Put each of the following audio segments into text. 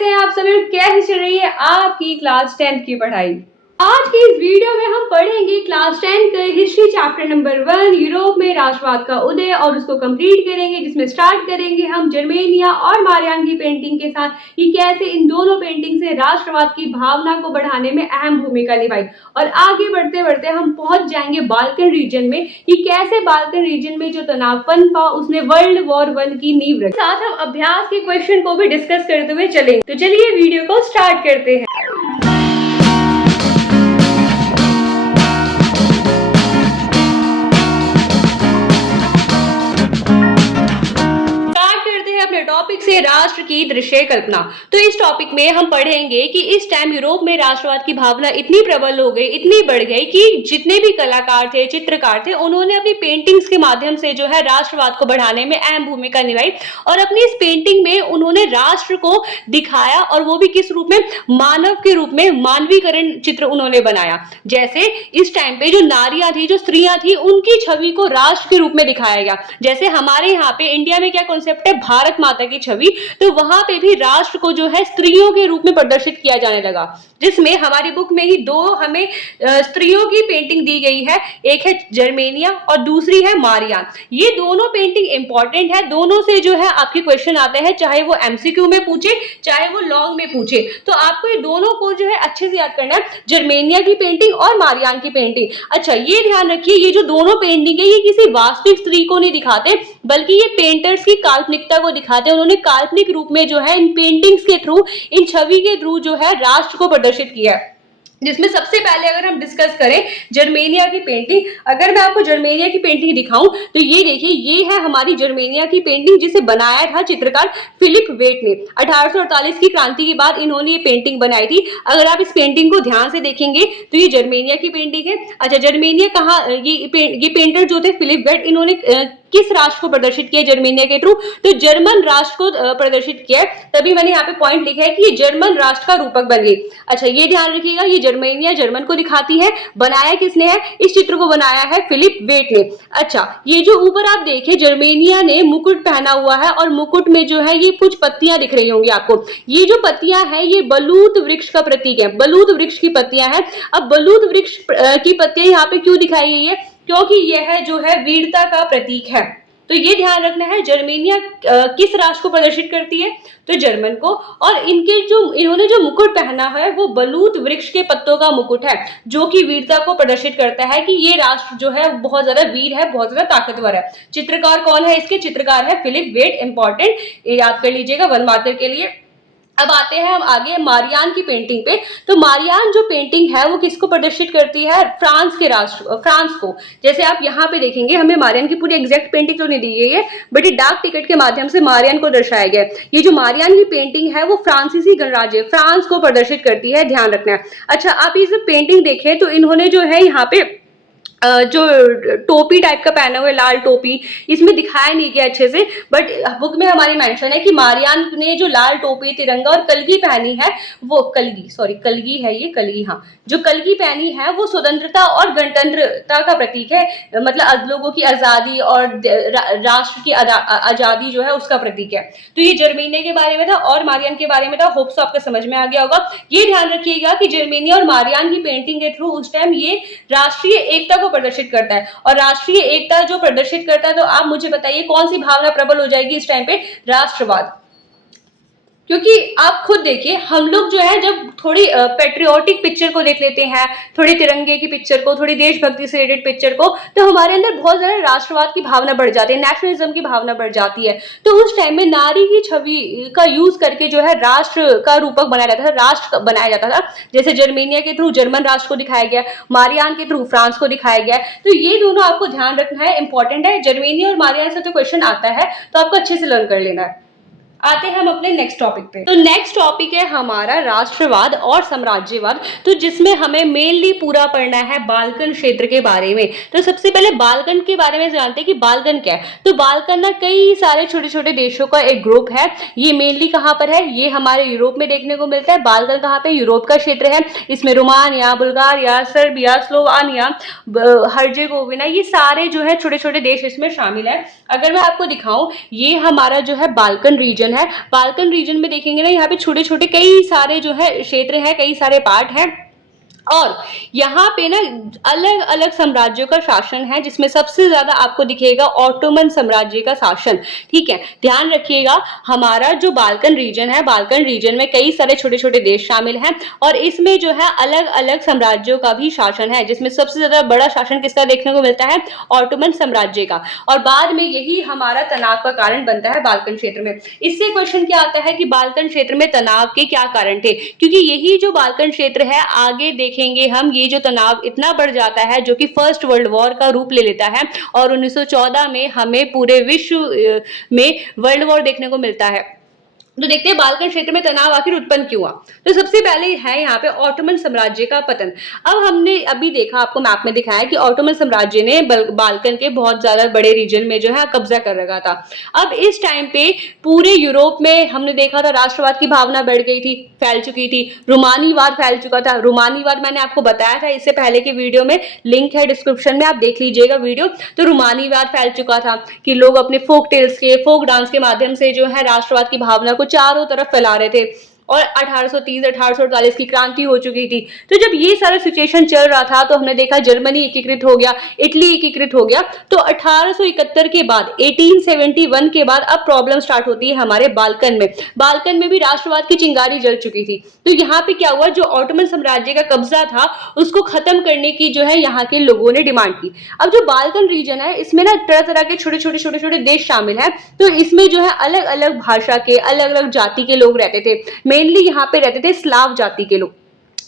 कैसे हैं आप सभी? कैसी चल रही है आपकी क्लास 10 की पढ़ाई? आज की इस वीडियो में हम पढ़ेंगे क्लास 10 का हिस्ट्री चैप्टर नंबर 1 यूरोप में राष्ट्रवाद का उदय और उसको कंप्लीट करेंगे, जिसमें स्टार्ट करेंगे हम जर्मेनिया और मारियान की पेंटिंग के साथ कि कैसे इन दोनों पेंटिंग से राष्ट्रवाद की भावना को बढ़ाने में अहम भूमिका निभाई। और आगे बढ़ते बढ़ते हम पहुंच जाएंगे बाल्कन रीजन में कि कैसे बाल्कन रीजन में जो तनावपन था उसने वर्ल्ड वॉर 1 की नींव रखी। साथ हम अभ्यास के क्वेश्चन को भी डिस्कस करते हुए चलेंगे। तो चलिए वीडियो को स्टार्ट करते हैं। टॉपिक से राष्ट्र की दृश्य कल्पना। तो इस टॉपिक में हम पढ़ेंगे कि इस टाइम यूरोप में राष्ट्रवाद की भावना इतनी प्रबल हो गई, इतनी बढ़ गई कि जितने भी कलाकार थे, चित्रकार थे, उन्होंने अपनी पेंटिंग्स के माध्यम से जो है राष्ट्रवाद को बढ़ाने में अहम भूमिका निभाई। और अपनी इस पेंटिंग में उन्होंने राष्ट्र को दिखाया, और वो भी किस रूप में? मानव के रूप में मानवीकरण चित्र उन्होंने बनाया। जैसे इस टाइम पे जो नारियां थी, जो स्त्रियां थी, उनकी छवि को राष्ट्र के रूप में दिखाया गया। जैसे हमारे यहाँ पे इंडिया में क्या कॉन्सेप्ट है? भारत माता की छवि, तो वहां पे भी राष्ट्र को जो है स्त्रियों के रूप में प्रदर्शित किया जाने लगा, जिसमें हमारी बुक में ही दो हमें स्त्रियों की पेंटिंग दी गई है। एक है जर्मेनिया और दूसरी है मारियान। ये दोनों पेंटिंग इंपॉर्टेंट है, दोनों से जो है आपके क्वेश्चन आते हैं, चाहे वो एमसीक्यू में पूछे चाहे वो लॉन्ग में पूछे। तो आपको ये दोनों को जो है अच्छे से याद करना है, जर्मेनिया की पेंटिंग और मारियान की पेंटिंग। अच्छा, ये ध्यान रखिए, ये जो दोनों पेंटिंग है ये किसी वास्तविक स्त्री को नहीं दिखाते, बल्कि ये पेंटर्स की काल्पनिकता को दिखाते हैं। उन्होंने काल्पनिक रूप में जो है इन पेंटिंग्स के थ्रू, इन छवि के थ्रू जो है राष्ट्र को प्रदर्शित किया है। जिसमें सबसे पहले अगर हम डिस्कस करें जर्मेनिया की पेंटिंग, अगर मैं आपको जर्मेनिया की पेंटिंग दिखाऊं तो ये देखिए, ये है हमारी जर्मेनिया की पेंटिंग, जिसे बनाया था चित्रकार फिलिप वेट ने। 1848 की क्रांति के बाद इन्होंने ये पेंटिंग बनाई थी। अगर आप इस पेंटिंग को ध्यान से देखेंगे तो ये जर्मेनिया की पेंटिंग है। अच्छा, जर्मेनिया कहाँ, ये पेंटर जो थे फिलिप वेट, इन्होंने किस राष्ट्र को प्रदर्शित किया जर्मेनिया के थ्रू? तो जर्मन राष्ट्र को प्रदर्शित किया। तभी मैंने यहाँ पे पॉइंट लिखा है कि ये जर्मन राष्ट्र का रूपक बन गई। अच्छा, ये ध्यान रखिएगा, ये जर्मेनिया जर्मन को दिखाती है। बनाया किसने है? इस चित्र को बनाया है फिलिप वेट ने। अच्छा, ये जो ऊपर आप देखें, जर्मेनिया ने मुकुट पहना हुआ है, और मुकुट में जो है ये कुछ पत्तियां दिख रही होंगी आपको। ये जो पत्तियां हैं ये बलूत वृक्ष का प्रतीक है, बलूत वृक्ष की पत्तियां हैं। अब बलूत वृक्ष की पत्तियां यहाँ पे क्यों दिखाई गई है? क्योंकि यह जो है वीरता का प्रतीक है। तो ये ध्यान रखना है, जर्मेनिया किस राष्ट्र को प्रदर्शित करती है? तो जर्मन को। और इन्होंने जो मुकुट पहना है वो बलूत वृक्ष के पत्तों का मुकुट है, जो कि वीरता को प्रदर्शित करता है कि ये राष्ट्र जो है बहुत ज्यादा वीर है, बहुत ज्यादा ताकतवर है। चित्रकार कौन है? इसके चित्रकार है फिलिप वेट। इंपॉर्टेंट, याद कर लीजिएगा 1 मार्कर के लिए। अब आते हैं हम आगे मारियान की पेंटिंग पे। तो मारियान जो पेंटिंग है वो किसको प्रदर्शित करती है? फ्रांस के राष्ट्र, फ्रांस को। जैसे आप यहाँ पे देखेंगे, हमें मारियान की पूरी एग्जैक्ट पेंटिंग तो नहीं दी गई है, बट ये डाक टिकट के माध्यम से मारियान को दर्शाया गया है। ये जो मारियान की पेंटिंग है वो फ्रांसीसी गणराज्य फ्रांस को प्रदर्शित करती है, ध्यान रखना है। अच्छा, आप इस पेंटिंग देखें तो इन्होंने जो है यहाँ पे जो टोपी टाइप का पहना हुआ है, लाल टोपी, इसमें दिखाया नहीं गया अच्छे से, बट बुक में हमारी मेंशन है कि मारियान ने जो लाल टोपी, तिरंगा और कलगी पहनी है, वो कलगी है, ये कलगी, हाँ, जो कलगी पहनी है वो स्वतंत्रता और गणतंत्रता का प्रतीक है। मतलब लोगों की आजादी और राष्ट्र की आजादी जो है उसका प्रतीक है। तो ये जर्मेनिया के बारे में था और मारियान के बारे में था। होप्स आपको समझ में आ गया होगा। ये ध्यान रखिएगा कि जर्मेनिया और मारियान की पेंटिंग के थ्रू उस टाइम ये राष्ट्रीय एकता को प्रदर्शित करता है। और राष्ट्रीय एकता जो प्रदर्शित करता है, तो आप मुझे बताइए कौन सी भावना प्रबल हो जाएगी इस टाइम पे? राष्ट्रवाद। क्योंकि आप खुद देखिए, हम लोग जो है जब थोड़ी पेट्रियोटिक पिक्चर को देख लेते हैं, थोड़ी तिरंगे की पिक्चर को, थोड़ी देशभक्ति से रिलेटेड पिक्चर को, तो हमारे अंदर बहुत ज्यादा राष्ट्रवाद की भावना बढ़ जाती है, नेशनलिज्म की भावना बढ़ जाती है। तो उस टाइम में नारी की छवि का यूज करके जो है राष्ट्र का रूपक बनाया जाता था, राष्ट्र बनाया जाता था। जैसे जर्मेनिया के थ्रू जर्मन राष्ट्र को दिखाया गया, मारियान के थ्रू फ्रांस को दिखाया गया। तो ये दोनों आपको ध्यान रखना है, इंपॉर्टेंट है। जर्मेनिया और मारियान से तो क्वेश्चन आता है, तो आपको अच्छे से लर्न कर लेना है। आते हैं हम अपने नेक्स्ट टॉपिक पे। तो नेक्स्ट टॉपिक है हमारा राष्ट्रवाद और साम्राज्यवाद, तो जिसमें हमें मेनली पूरा पढ़ना है बाल्कन क्षेत्र के बारे में। तो सबसे पहले बाल्कन के बारे में जानते हैं कि बाल्कन क्या है। तो बाल्कन ना कई सारे छोटे छोटे देशों का एक ग्रुप है। ये मेनली कहाँ पर है? ये हमारे यूरोप में देखने को मिलता है। बाल्कन कहाँ पे? यूरोप का क्षेत्र है। इसमें Romania, Bulgaria, Serbia, Slovenia, Herzegovina, ये सारे जो है छोटे छोटे देश इसमें शामिल है। अगर मैं आपको दिखाऊं, ये हमारा जो है बाल्कन रीजन रीजन है। बाल्कन रीजन में देखेंगे ना, यहाँ पे छोटे छोटे कई सारे जो है क्षेत्र है, कई सारे पार्ट है, और यहाँ पे ना अलग अलग साम्राज्यों का शासन है, जिसमें सबसे ज्यादा आपको दिखेगा ऑटोमन साम्राज्य का शासन। ठीक है, ध्यान रखिएगा, हमारा जो बाल्कन रीजन है, बाल्कन रीजन में कई सारे छोटे छोटे देश शामिल हैं, और इसमें जो है अलग अलग साम्राज्यों का भी शासन है, जिसमें सबसे ज्यादा बड़ा शासन किसका देखने को मिलता है? ऑटोमन साम्राज्य का। और बाद में यही हमारा तनाव का कारण बनता है बाल्कन क्षेत्र में। इससे क्वेश्चन क्या आता है कि बाल्कन क्षेत्र में तनाव के क्या कारण थे? क्योंकि यही जो बाल्कन क्षेत्र है, आगे देखेंगे हम, ये जो तनाव इतना बढ़ जाता है जो कि फर्स्ट वर्ल्ड वॉर का रूप ले लेता है, और 1914 में हमें पूरे विश्व में वर्ल्ड वॉर देखने को मिलता है। तो देखते हैं बाल्कन क्षेत्र में तनाव आखिर उत्पन्न क्यों हुआ। तो सबसे पहले है यहाँ पे ऑटोमन साम्राज्य का पतन। अब हमने अभी देखा, आपको मैप में दिखाया कि ऑटोमन साम्राज्य ने बाल्कन के बहुत ज्यादा बड़े रीजन में जो है कब्जा कर रखा था। अब इस टाइम पे पूरे यूरोप में हमने देखा था राष्ट्रवाद की भावना बढ़ गई थी, फैल चुकी थी, रोमानीवाद फैल चुका था। रोमानीवाद मैंने आपको बताया था इससे पहले के वीडियो में, लिंक है डिस्क्रिप्शन में, आप देख लीजिएगा वीडियो। तो रोमानीवाद फैल चुका था कि लोग अपने फोक टेल्स के, फोक डांस के माध्यम से जो है राष्ट्रवाद की भावना को चारों तरफ फैला रहे थे, और 1830-1848 की क्रांति हो चुकी थी। तो जब ये सारा सिचुएशन चल रहा था, तो हमने देखा जर्मनी एकीकृत हो गया, इटली एकीकृत हो गया। तो 1871 के बाद, 1871 के बाद अब प्रॉब्लम स्टार्ट होती है हमारे बाल्कन में। बाल्कन में भी राष्ट्रवाद की चिंगारी जल चुकी थी। तो यहाँ पे क्या हुआ, जो ऑटोमन साम्राज्य का कब्जा था उसको खत्म करने की जो है यहाँ के लोगों ने डिमांड की। अब जो बाल्कन रीजन है, इसमें ना तरह तरह के छोटे छोटे देश शामिल है। तो इसमें जो है अलग अलग भाषा के, अलग अलग जाति के लोग रहते थे। मेनली यहाँ पे रहते थे स्लाव जाति के लोग,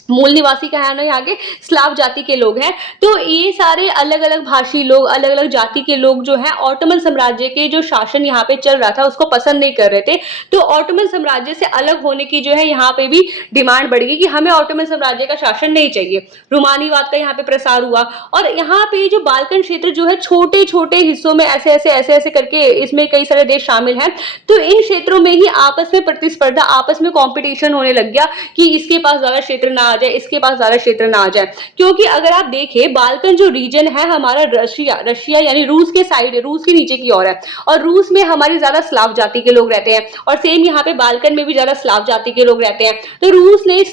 मूल निवासी क्या है ना यहाँ के स्लाव जाति के लोग हैं। तो ये सारे अलग अलग भाषी लोग, अलग अलग जाति के लोग जो है ऑटोमन साम्राज्य के जो शासन यहाँ पे चल रहा था उसको पसंद नहीं कर रहे थे। तो ऑटोमन साम्राज्य से अलग होने की जो है यहाँ पे भी डिमांड बढ़ गई कि हमें ऑटोमन साम्राज्य का शासन नहीं चाहिए। रोमानीवाद का यहाँ पे प्रसार हुआ, और यहाँ पे जो बाल्कन क्षेत्र जो है छोटे छोटे हिस्सों में ऐसे ऐसे करके इसमें कई सारे देश शामिल हैं। तो इन क्षेत्रों में ही आपस में प्रतिस्पर्धा, आपस में कॉम्पिटिशन होने लग गया कि इसके पास ज्यादा क्षेत्र ना आ जाए, इसके पास ज्यादा क्षेत्र ना आ जाए। क्योंकि अगर आप देखें, बाल्कन जो रीजन है हमारा रशिया यानी रूस के साइड, रूस के नीचे की ओर है, और रूस में हमारी ज्यादा स्लाव जाति के लोग रहते हैं, और सेम यहाँ पे बाल्कन में भी ज्यादा स्लाव जाति के लोग रहते हैं। तो रूस ने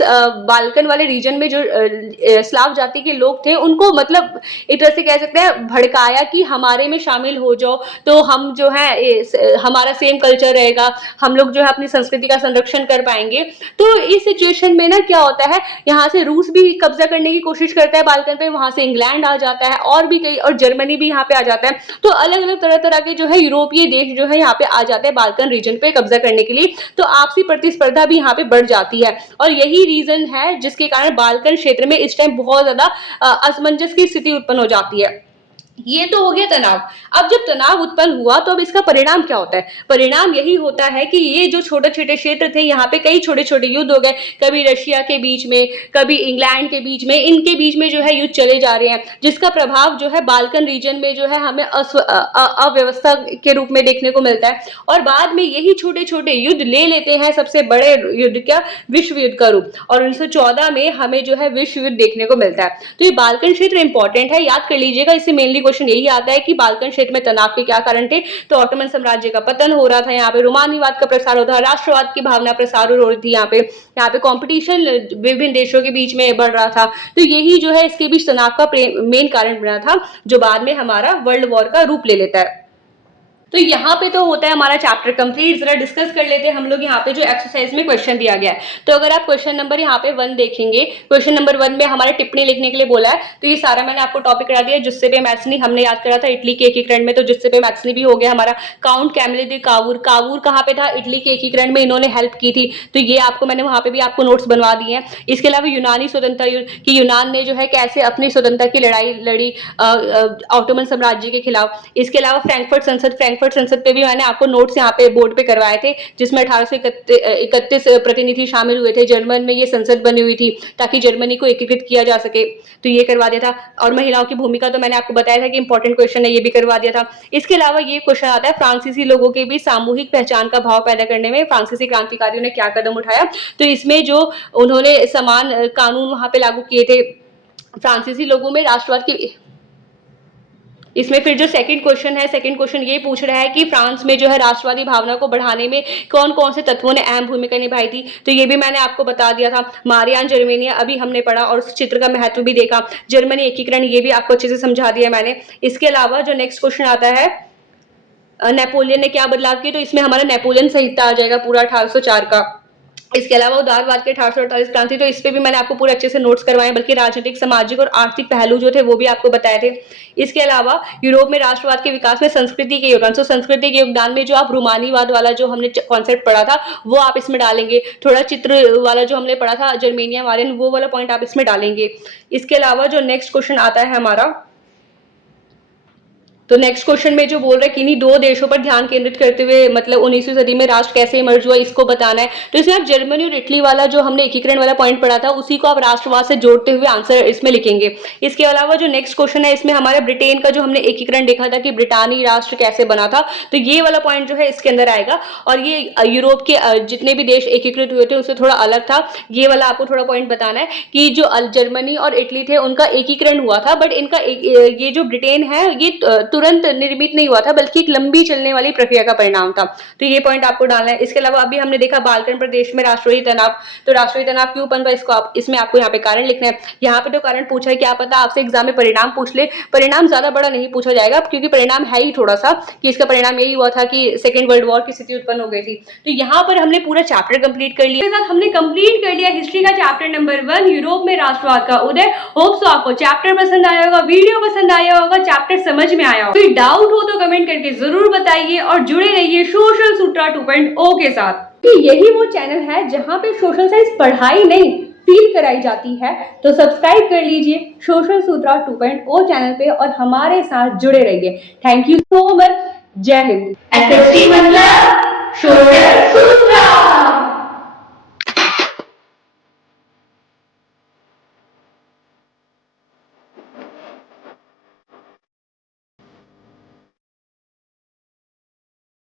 बाल्कन वाले रीजन में जो स्लाव जाति के लोग थे उनको मतलब एक तरह से कह सकते हैं भड़काया कि हमारे में शामिल हो जाओ, तो हम जो है हमारा सेम कल्चर रहेगा, हम लोग जो है अपनी संस्कृति का संरक्षण कर पाएंगे। तो इस सिचुएशन में ना क्या होता है, यहाँ से रूस भी कब्जा करने की कोशिश करता है बाल्कन पे, वहां से इंग्लैंड आ जाता है, और भी कई, और जर्मनी भी यहाँ पे आ जाता है। तो अलग अलग तरह तरह के जो है यूरोपीय देश जो है यहाँ पे आ जाते हैं बाल्कन रीजन पे कब्जा करने के लिए। तो आपसी प्रतिस्पर्धा भी यहाँ पे बढ़ जाती है, और यही रीजन है जिसके कारण बाल्कन क्षेत्र में इस टाइम बहुत ज्यादा असमंजस की स्थिति उत्पन्न हो जाती है। ये तो हो गया तनाव। अब जब तनाव उत्पन्न हुआ तो अब इसका परिणाम क्या होता है? परिणाम यही होता है कि ये जो छोटे छोटे क्षेत्र थे, यहाँ पे कई छोटे छोटे युद्ध हो गए, कभी रशिया के बीच में, कभी इंग्लैंड के बीच में, इनके बीच में जो है युद्ध चले जा रहे हैं, जिसका प्रभाव जो है बाल्कन रीजन में जो है हमें अव्यवस्था के रूप में देखने को मिलता है। और बाद में यही छोटे छोटे युद्ध ले लेते हैं सबसे बड़े युद्ध क्या, विश्व युद्ध का रूप, और 1914 में हमें जो है विश्व युद्ध देखने को मिलता है। तो ये बाल्कन क्षेत्र इंपॉर्टेंट है, याद कर लीजिएगा। इससे मेनली क्वेश्चन यही आता है कि बाल्कन क्षेत्र में तनाव के क्या कारण थे। तो ऑटोमन साम्राज्य का पतन हो रहा था, यहाँ पे रोमानीवाद का प्रसार हो रहा था, राष्ट्रवाद की भावना प्रसार हो रही थी, यहाँ पे कंपटीशन विभिन्न देशों के बीच में बढ़ रहा था। तो यही जो है इसके बीच तनाव का मेन कारण बना था, जो बाद में हमारा वर्ल्ड वॉर का रूप ले लेता है। तो यहाँ पे तो होता है हमारा चैप्टर कंप्लीट। जरा डिस्कस कर लेते हैं हम लोग यहाँ पे जो एक्सरसाइज में क्वेश्चन दिया गया है। तो अगर आप क्वेश्चन नंबर यहाँ पे 1 देखेंगे, क्वेश्चन नंबर 1 में हमारे टिप्पणी लिखने के लिए बोला है। तो ये सारा मैंने आपको टॉपिक करा दिया। जिससे पे मैथ्सनी हमने याद करा था इटली के एकीकरण में, तो जिससे पे मैथ्सनी भी हो गया हमारा। काउंट कैमिलो दी कावूर, कावूर कहाँ पे था, इटली के एकीकरण में इन्होंने हेल्प की थी। तो ये आपको मैंने वहां पे भी आपको नोट्स बनवा दिए हैं। इसके अलावा यूनानी स्वतंत्रता युद्ध की यूनान ने जो है कैसे अपनी स्वतंत्रता की लड़ाई लड़ी ऑटोमन साम्राज्य के खिलाफ। इसके अलावा फ्रैंकफर्ट संसद पे भी मैंने आपको नोट्स यहाँ पे बोर्ड पे करवाए थे, जिसमें 1831 प्रतिनिधि शामिल हुए थे। जर्मन में ये संसद बनी हुई थी ताकि जर्मनी को एकीकृत किया जा सके, तो ये करवा दिया था। और महिलाओं की भूमिका तो मैंने आपको बताया था कि इंपॉर्टेंट क्वेश्चन है, ये भी करवा दिया था। इसके अलावा ये क्वेश्चन आता है फ्रांसीसी लोगों के बीच सामूहिक पहचान का भाव पैदा करने में फ्रांसीसी क्रांतिकारियों ने क्या कदम उठाया। तो इसमें जो उन्होंने समान कानून वहां पे लागू किए थे फ्रांसीसी लोगों में, राष्ट्रवाद की इसमें फिर जो सेकंड क्वेश्चन है, सेकंड क्वेश्चन ये पूछ रहा है कि फ्रांस में जो है राष्ट्रवादी भावना को बढ़ाने में कौन कौन से तत्वों ने अहम भूमिका निभाई थी। तो ये भी मैंने आपको बता दिया था। मारियान जर्मेनिया अभी हमने पढ़ा और उस चित्र का महत्व भी देखा। जर्मनी एकीकरण ये भी आपको अच्छे से समझा दिया मैंने। इसके अलावा जो नेक्स्ट क्वेश्चन आता है, नेपोलियन ने क्या बदलाव किए, तो इसमें हमारा नेपोलियन संहिता आ जाएगा पूरा 1804 का। इसके अलावा उदारवाद के 1848 क्रांति, तो इस पे भी मैंने आपको पूरे अच्छे से नोट्स करवाए, बल्कि राजनीतिक, सामाजिक और आर्थिक पहलू जो थे वो भी आपको बताए थे। इसके अलावा यूरोप में राष्ट्रवाद के विकास में संस्कृति के योगदान, तो संस्कृति के योगदान में जो आप रूमानीवाद वाला जो हमने कॉन्सेप्ट पढ़ा था वो आप इसमें डालेंगे। थोड़ा चित्र वाला जो हमने पढ़ा था जर्मेनिया वाले, वो वाला पॉइंट आप इसमें डालेंगे। इसके अलावा जो नेक्स्ट क्वेश्चन आता है हमारा, तो नेक्स्ट क्वेश्चन में जो बोल रहा है किन्हीं दो देशों पर ध्यान केंद्रित करते हुए मतलब 19वीं सदी में राष्ट्र कैसे इमर्ज हुआ, इसको बताना है। तो इसमें आप जर्मनी और इटली वाला जो हमने एकीकरण वाला पॉइंट पढ़ा था उसी को आप राष्ट्रवाद से जोड़ते हुए आंसर इसमें लिखेंगे। इसके अलावा जो नेक्स्ट क्वेश्चन है, इसमें हमारे ब्रिटेन का जो हमने एकीकरण देखा था कि ब्रिटानी राष्ट्र कैसे बना था, तो ये वाला पॉइंट जो है इसके अंदर आएगा। और ये यूरोप के जितने भी देश एकीकृत हुए थे उससे थोड़ा अलग था, ये वाला आपको थोड़ा पॉइंट बताना है कि जो जर्मनी और इटली थे उनका एकीकरण हुआ था, बट इनका ये जो ब्रिटेन है ये तुरंत निर्मित नहीं हुआ था, बल्कि एक लंबी चलने वाली प्रक्रिया का परिणाम था। तो ये पॉइंट आपको डालना है। इसके अलावा अभी हमने देखा बाल्कन प्रदेश में राष्ट्रवादी तनाव, तो राष्ट्रवादी तनाव क्यों बन रहा है, इसको इसमें आपको यहाँ पे कारण लिखना है। यहाँ पे तो कारण पूछा है, क्या पता आपसे एग्जाम में परिणाम पूछ ले। परिणाम ज्यादा बड़ा नहीं पूछा जाएगा, क्योंकि परिणाम है ही थोड़ा सा कि इसका परिणाम यही हुआ था कि सेकेंड वर्ल्ड वॉर की स्थिति उत्पन्न हो गई थी। तो यहाँ पर हमने पूरा चैप्टर कंप्लीट कर लिया। हमने कंप्लीट कर लिया हिस्ट्री का चैप्टर नंबर 1, यूरोप में राष्ट्रवाद का उदय। होप सो आपको चैप्टर पसंद आया होगा, वीडियो पसंद आया होगा, चैप्टर समझ में आया होगा। डाउट हो तो कमेंट करके जरूर बताइए और जुड़े रहिए सोशल सूत्रा 2.0 के साथ, कि यही वो चैनल है जहां पे सोशल साइंस पढ़ाई नहीं फील कराई जाती है। तो सब्सक्राइब कर लीजिए सोशल सूत्रा 2.0 चैनल पे और हमारे साथ जुड़े रहिए। Thank you so much. जय हिंद। SST मतलब सोशल सूत्रा।